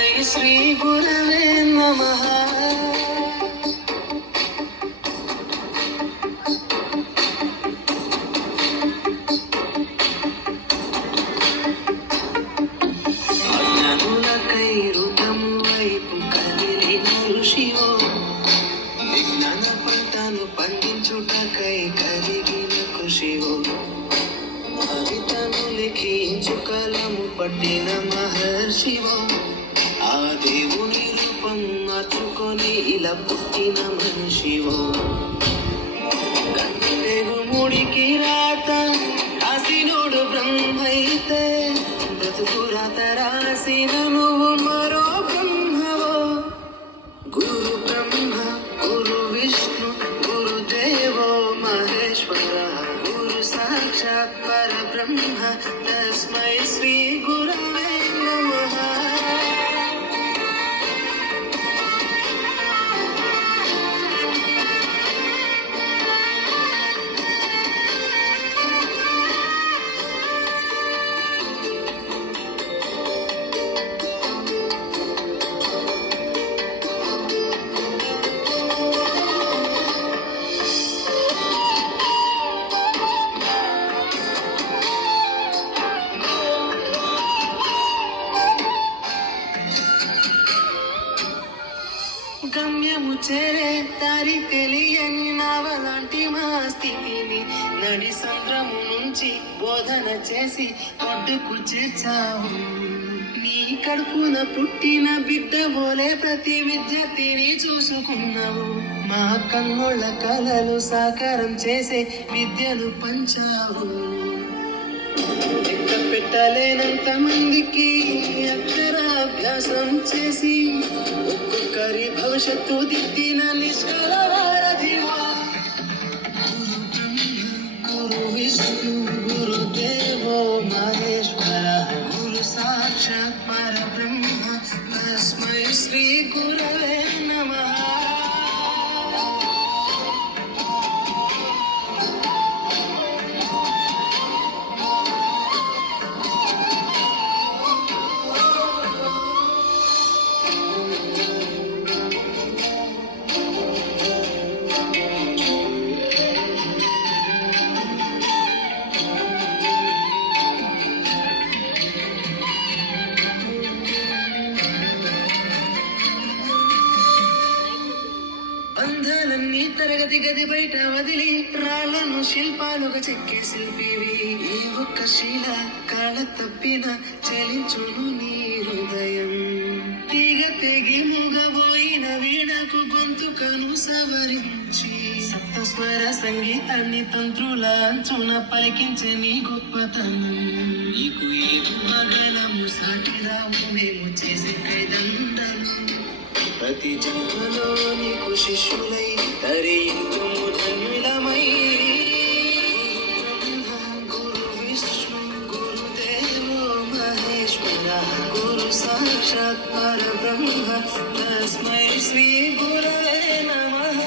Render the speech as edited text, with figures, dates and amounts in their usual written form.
తస్మై శ్రీ గురవే నమః. అజ్ఞానులకై రుతము వైపు కదిలిన ఋషివో, విజ్ఞాన పంటను పండించుటకై కదిగిన కృషివో, కవితను లిఖించు కలము పట్టిన మహర్షివో, ఆ దేవుని రూపం మార్చుకొని ఇలా పుట్టిన మనిషివో. గంటెగు ముడికి రాత రాసినోడు బ్రహ్మైతే, బ్రతుకు రాత రాసిన నువ్వు మరో బ్రహ్మవో. గురు బ్రహ్మ గురు విష్ణు గురుదేవో మహేశ్వర, గురు సాక్షాత్ పరబ్రహ్మ తస్మై శ్రీ గురవే నమః. గమ్యము చేరే దారి తెలియని నావలాంటి మా స్థితిని నడి సంద్రము నుంచి బోధన చేసి ఒడ్డుకు చేర్చావు. నీ కడుపున పుట్టిన బిడ్డ బోలే ప్రతి విద్యార్థిని చూసుకున్నావు. మా కన్నోళ్ళ కలలు సాకారం చేసే విద్యను పంచావు. లెక్క పెట్టలేనంత మందికి అక్షరాభ్యాసం చేసి ఒక్కొక్కరి భవిష్యత్తు దిద్దిన నిష్కల వారధివా. గురు విష్ణు గురుదేవో మహేశ్వర, గురు సాక్షాత్ పరబ్రహ్మ తస్మై శ్రీ గురవే నమః. బంధాలన్నీ తరగతి గది బయట వదిలి రాళ్లను శిల్పాలుగా చెక్కే శిల్పివి. ఈ ఒక్క శీల కాళ్ళ తప్పిన చలించును నీ హృదయం. తీగ తెగి మూగబోయిన వీణకు గొంతుకను సవరించి సప్తస్వర సంగీతాన్ని తంత్రుల అంచున పలికించే నీ గొప్పతనం. నీకు ఏది మగలము సాటిరావు మేము చేసే కైదండలు. ప్రతి జన్మలో నీకు శిష్యులై తరించుము ధన్యులమై. గురు విష్ణు గురుదేవో మహేశ్వర, గురు సాక్షాత్ పరబ్రహ్మ తస్మై శ్రీ గురవే నమః.